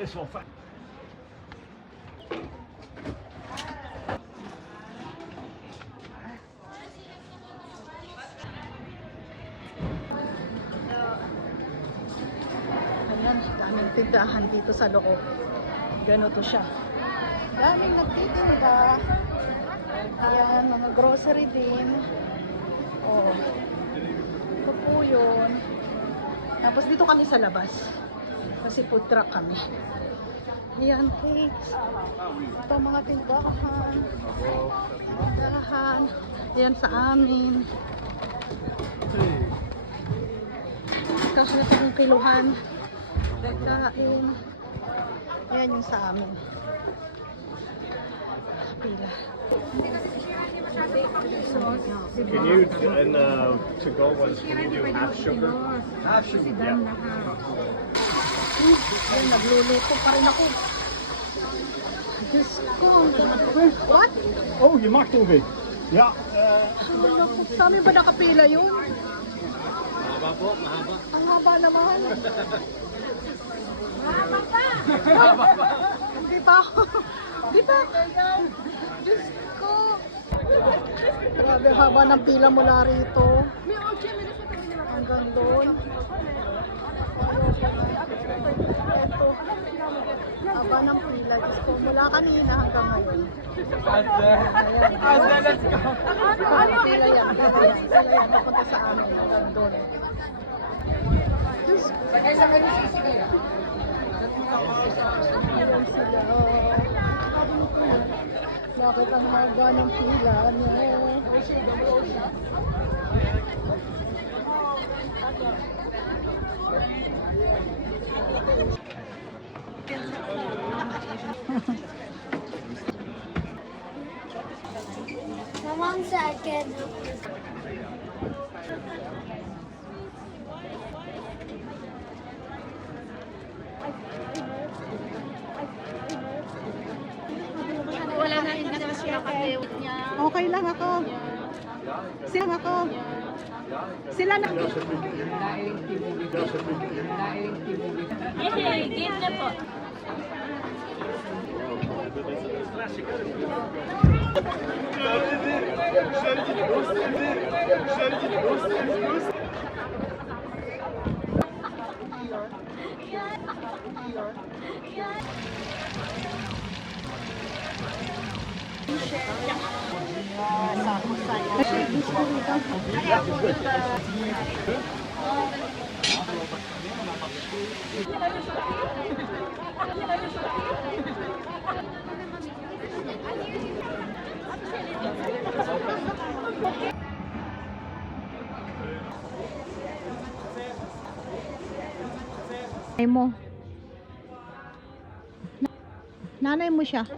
This one. Ayan, daming tindahan dito sa loob. Ganito siya. Daming nagtitinda. Ayan, mga grocery din. Oh. Ito po yun. Tapos dito kami sa labas. Kasi food truck kami. Ayan, cakes. Ito mga tindahan. Tindahan. Ayan sa amin. Kasi ito yung kiluhan. Kain. Ayan yung sa amin. Pila. Can you, and to-go ones, can you do half sugar? Half sugar, yeah. Ay, nagluluto pa rin ako. Diyos ko. What? Oh, je mag nog niet. Ja. Sa amin ba nakapila yun? Mahaba po, mahaba. Ang haba naman. Mahaba pa. Hindi pa ako. Hindi pa ako. Diyos ko. Grabe, haba ng pila mula rito. Hanggang doon. Ito. Haba ng pila. Diyos ko. Mula kanina hanggang ngayon. Ayan. Let's go. Pila yan. Pila yan. Papunta sa amin. Hanggang doon. Diyos ko. Ayan sila. Bakit ang haba ng pila niya? One second. Wala na rin kasi siya kasi niya. Okay lang ako. Sila ako. Sila na. Game na po. Nanay mo. Nanay mo siya.